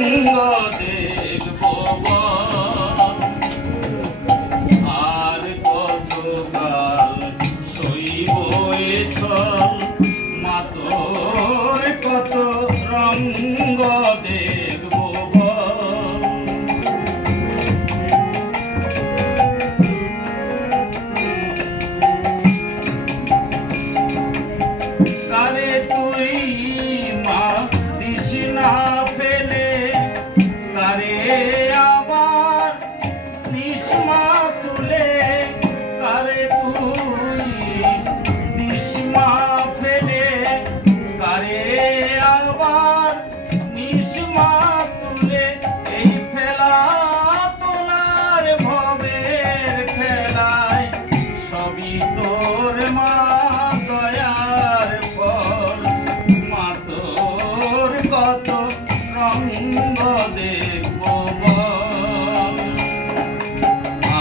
দেখব আর কতকাল সইব এ ছল মাতোর কত রঙ্গ দেখব কারে তুই মা দিস না ফেলে কারে আবার নিসমা তুলে কারে তুই নিসমা ফেলে কারে আবার নিসমা তুলে এই ফেলা তোলার ভবের খেলায় সবই তোর মা দয়ার ফল মা তোর কত রঙ্গ দেখব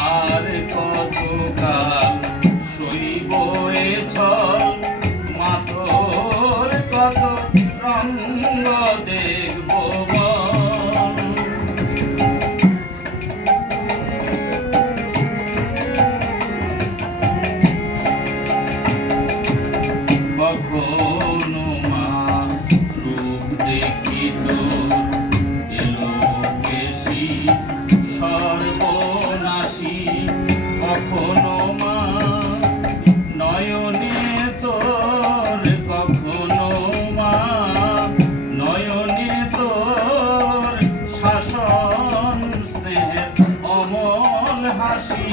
আর কতকাল সইব এ ছল মা তোর কত রঙ্গ দেখব কখনো মা রূপ দেখি তোর এলো বেশি সর্বনাশী কখনো মা নয়নে তোর কখনো মা নয়নে তোর শাসন স্নেহের অমল হাসি